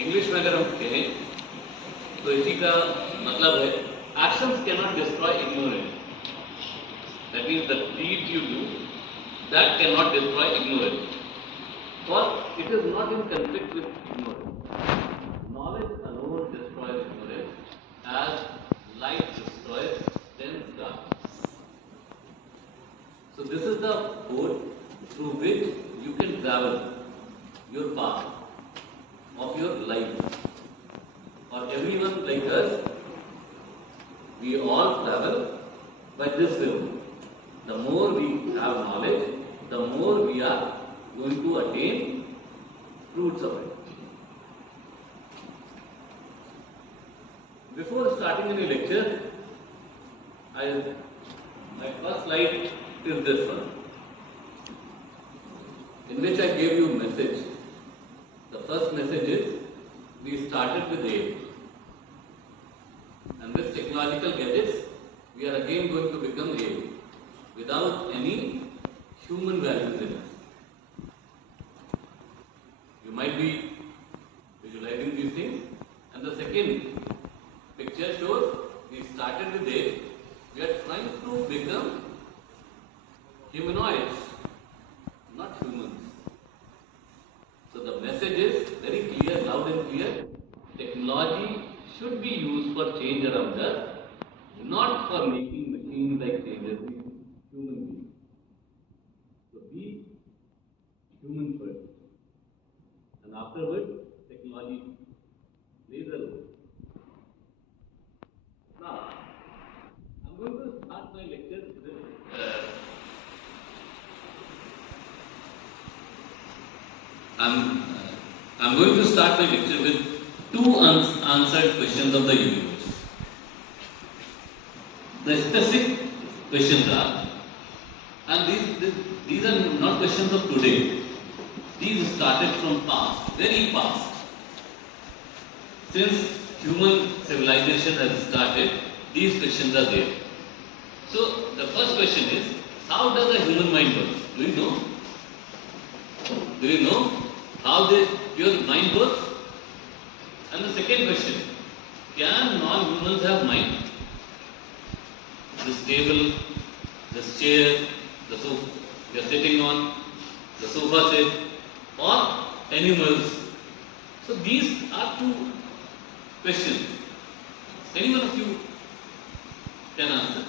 English में अगर हम कहें तो इसी का मतलब है actions cannot destroy ignorance. That means the deed you do that cannot destroy ignorance. For it is not in conflict with ignorance. Knowledge alone destroys ignorance as light destroys dense darkness. So this is the road through which you can travel your path of your life. Or everyone like us, we all travel by this way. The more we have knowledge, the more we are going to attain fruits of it. Before starting any lecture, my first slide is this one, in which I gave you a message. The first message is, we started with A, and with technological gadgets, we are again going to become A, without any human values in us. You might be visualizing these things, and the second picture shows, we started with A, we are trying to become humanoids, not humans. So the message is very clear, loud and clear. Technology should be used for change around us, not for making machines like changes in human beings. So be human first, and afterwards technology plays a role. Now, I'm going to start my lecture with I'm going to start my lecture with two unanswered questions of the universe. The specific questions are, and these are not questions of today. These started from past, very past. Since human civilization has started, these questions are there. So the first question is, how does a human mind work? Do you know? Do you know how your mind works? And the second question, can non-humans have mind? This table, this chair, the sofa you are sitting on, the sofa set, or animals. So these are two questions. Any one of you can answer.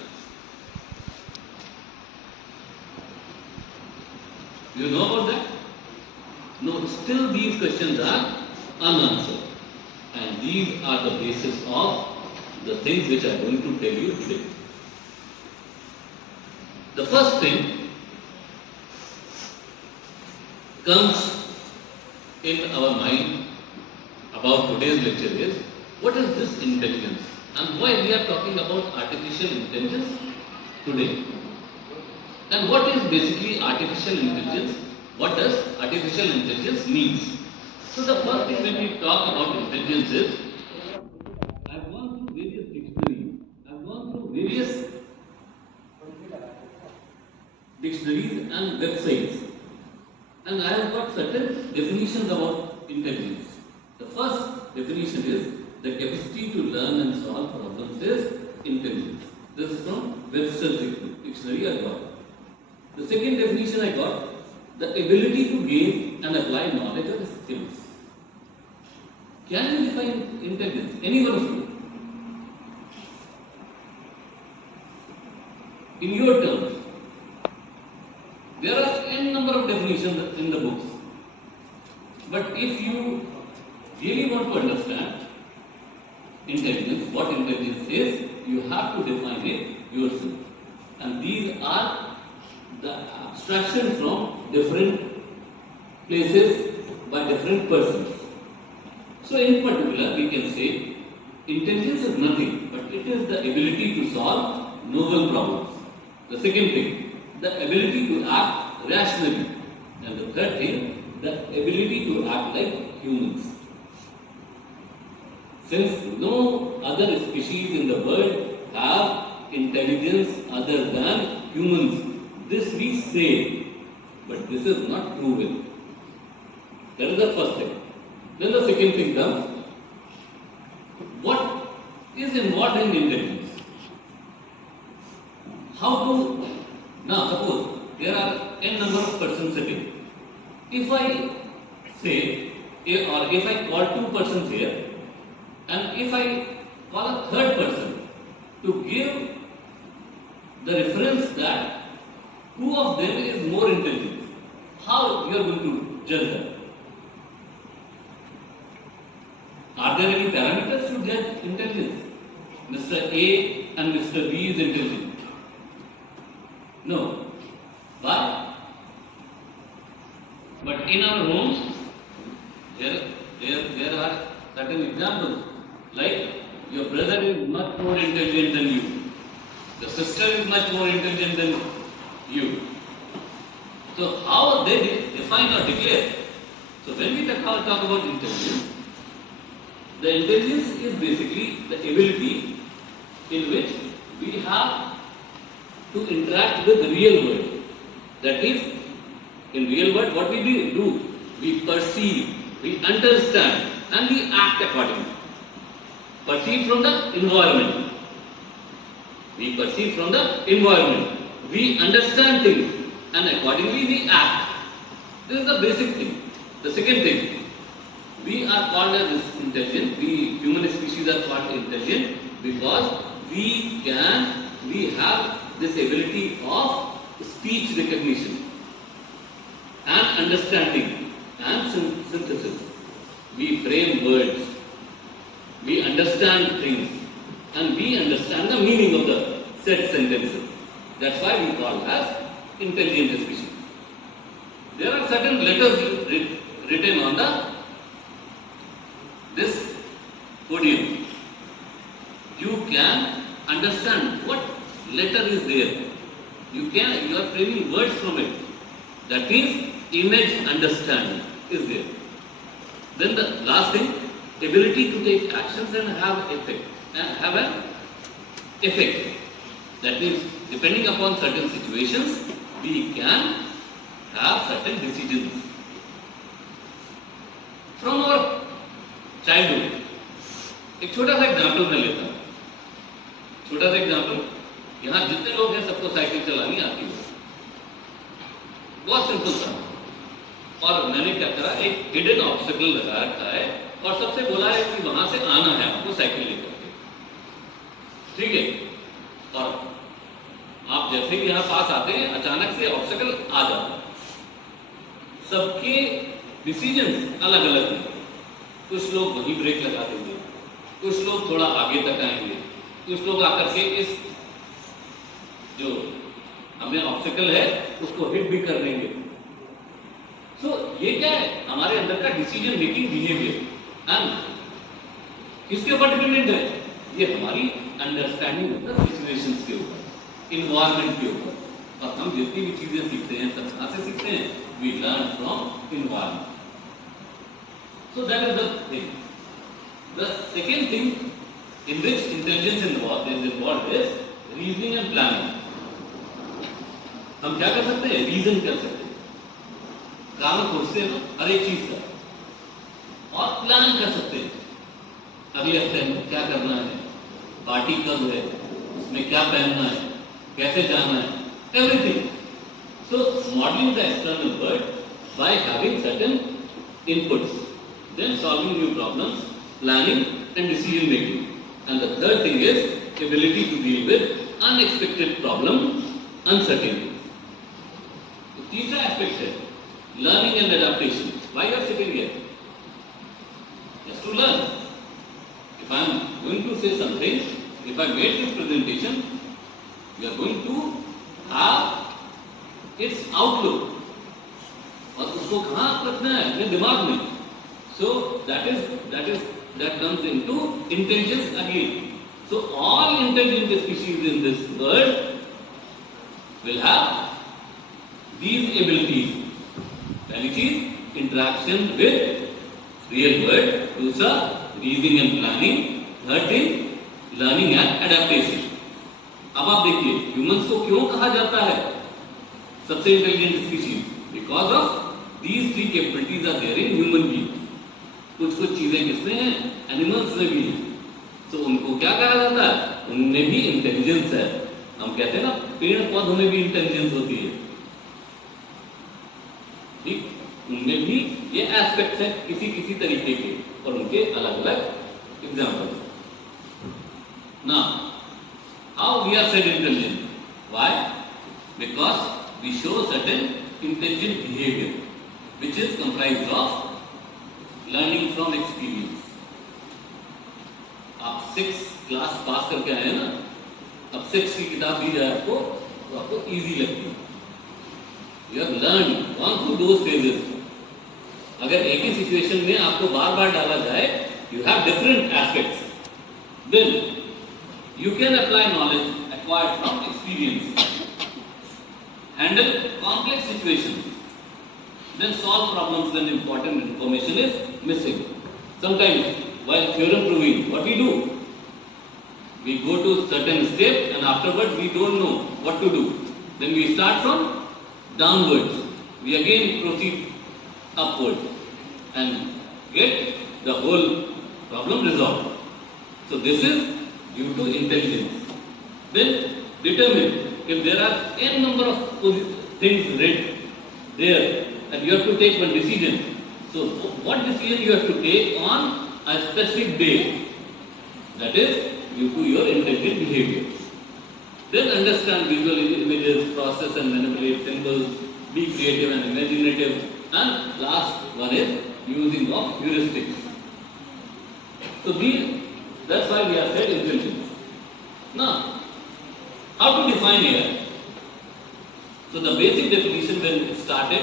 Do you know about that? No, still these questions are unanswered. And these are the basis of the things which I am going to tell you today. The first thing comes in our mind about today's lecture is, what is this intelligence? And why we are talking about artificial intelligence today? And what is basically artificial intelligence? What does artificial intelligence means? So the first thing when we talk about intelligence is, I've gone through various dictionaries, I've gone through various dictionaries and websites, and I have got certain definitions about intelligence. The first definition is, the capacity to learn and solve problems is intelligence. This is from Webster's dictionary I got. The second definition I got, the ability to gain and apply knowledge or skills. Can you define intelligence? Any one of you? In your terms. There are n number of definitions in the books. But if you really want to understand intelligence, what intelligence is, you have to define it yourself. And these are the abstraction from different places by different persons. So in particular, we can say intelligence is nothing, but it is the ability to solve novel problems. The second thing, the ability to act rationally. And the third thing, the ability to act like humans. Since no other species in the world have intelligence other than humans, this we say, but this is not proven. That is the first thing. Then the second thing comes, what is involved in intelligence? How to, now suppose there are n number of persons sitting. If I say, or if I call two persons here, and if I call a third person to give the reference that who of them is more intelligent, how you are going to judge that? Are there any parameters to judge intelligence? Mr. A and Mr. B is intelligent. No. Why? But in our homes, there are certain examples, like your brother is much more intelligent than you, the sister is much more intelligent than you. So how they define or declare? So when we talk about intelligence, the intelligence is basically the ability in which we have to interact with the real world. That is, in real world, what we do? We perceive, we understand, and we act accordingly. Perceive from the environment. We perceive from the environment. We understand things, and accordingly we act. This is the basic thing. The second thing, we are called as intelligent. We human species are called intelligent because we have this ability of speech recognition and understanding and synthesis. We frame words, we understand things, and we understand the meaning of the said sentences. That's why we call as intelligent species. There are certain letters written on this podium. You can understand what letter is there. You are framing words from it. That means image understanding is there. Then the last thing, ability to take actions and have effect. Have an effect. That means depending upon certain situations, we can have certain decisions. From our childhood, एक छोटा सा example मैं लेता हूँ. छोटा सा example, यहाँ जितने लोग हैं सबको साइकिल चलानी आती है. बहुत सिंपल सा. और मैंने क्या करा, एक हिडन ऑब्स्टेकल लगा रखा है और सबसे बोला है कि वहां से आना है आपको साइकिल लेकर के. ठीक है. और आप जैसे ही यहाँ पास आते हैं, अचानक से ऑब्स्टेकल आ जाता है. सबके डिसीजंस अलग अलग हैं. कुछ लोग वहीं ब्रेक लगा देंगे, कुछ लोग थोड़ा आगे तक आएंगे, कुछ लोग आकर के इस जो हमें ऑब्स्टेकल है उसको हिट भी कर देंगे. सो ये क्या है? हमारे अंदर का डिसीजन मेकिंग बिहेवियर. एंड किसके ऊपर डिपेंडेंट है? ये हमारी अंडरस्टैंडिंग ऑफ द सिचुएशंस के ऊपर, इन्वायरमेंट के ऊपर. और हम जितनी भी चीजें सीखते हैं सब कहाँ से सीखते हैं? We learn from environment. So that is the thing. The second thing in which intelligence is involved is reasoning and planning. हम क्या कर सकते हैं? रीजन कर सकते हैं. काम खोजते हैं ना हर एक चीज का, और प्लान कर सकते हैं. अगले हफ्ते में क्या करना है, पार्टी कब है, उसमें क्या पहनना है, कैसे जाना है, everything. So modeling the external world by having certain inputs. Then solving new problems, planning and decision making. And the third thing is ability to deal with unexpected problems, uncertainty. The तीसरा aspect है learning and adaptation. Why you are sitting here? Just to learn. If I am going to say something, if I made this presentation, we are going to have its outlook. और उसको कहाँ रखना है? अपने दिमाग में. So that comes into intelligence again. So all intelligent species in this world will have these abilities. पहली चीज interaction with real world. दूसरा reasoning and planning. Third thing learning and adaptation. अब आप देखिए humans को क्यों कहा जाता है सबसे intelligent species? Because of these three capabilities are there in human beings. कुछ कुछ चीजें किसमें हैं, एनिमल्स में भी है। तो उनको क्या कहा जाता है, उनमें भी इंटेलिजेंस है। हम कहते हैं ना पेड़ पौधों में भी इंटेलिजेंस होती है, ठीक, उनमें भी ये एस्पेक्ट्स हैं किसी किसी तरीके के, और उनके अलग अलग एग्जाम्पल्स। ना how we are said intelligent, why, because we show certain intelligent behaviour which is comprised of learning from experience. आप 6 क्लास पास करके आए हैं ना, अब 6 की किताब दी जाए आपको तो आपको इजी लगती है। You have learned gone through those phases. अगर एक ही सिचुएशन में आपको बार बार डाला जाए, you have different aspects. Then you can apply knowledge acquired from experience, handle complex situations, then solve problems when important information is missing. Sometimes while theorem proving, what we do, we go to certain step and afterwards we don't know what to do. Then we start from downwards. We again proceed upward and get the whole problem resolved. So this is due to intelligence. Then determine, if there are n number of things read there and you have to take one decision. So what decision you have to take on a specific day, that is due to your intelligent behavior. Then understand visual images, process and manipulate symbols, be creative and imaginative, and last one is using of heuristics. So that's why we have said intelligence. Now, how to define here? So the basic definition when it started,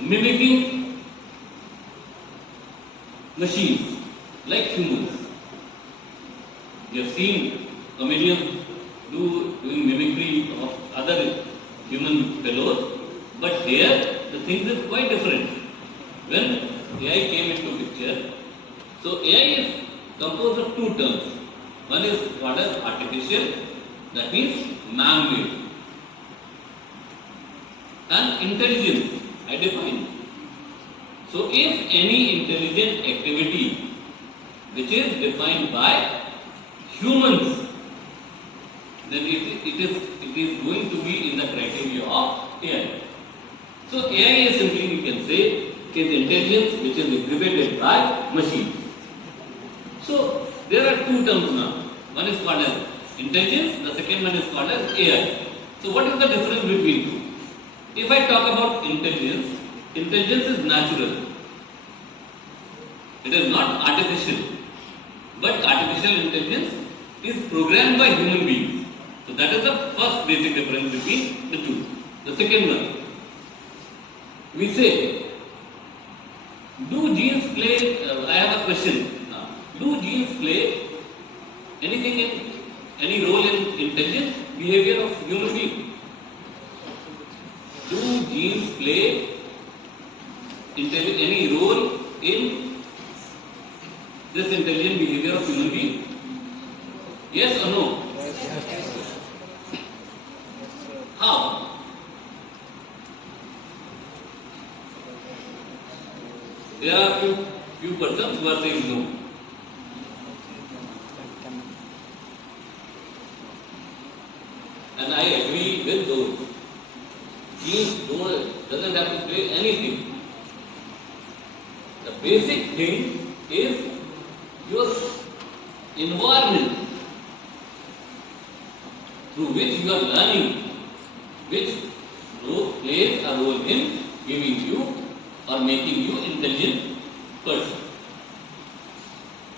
mimicking machines like humans. You have seen comedians doing mimicry of other human fellows, but here the thing is quite different. When AI came into picture, so AI is composed of two terms. One is called as artificial, that means man-made, and intelligence, I define. So if any intelligent activity which is defined by humans, then it is going to be in the criteria of AI. So AI is simply, we can say, is intelligence which is exhibited by machines. So there are two terms now. One is called as intelligence, the second one is called as AI. So what is the difference between two? If I talk about intelligence, intelligence is natural. It is not artificial. But artificial intelligence is programmed by human beings. So that is the first basic difference between the two. The second one, we say, do genes play, I have a question. Do genes play any role in intelligent behavior of human beings? Do genes play any role in this intelligent behavior of human being? Yes or no? How? There are few persons who are saying no. And I agree with those. Genes doesn't have to play anything. The basic thing is your environment through which you are learning, which plays a role in giving you or making you intelligent person.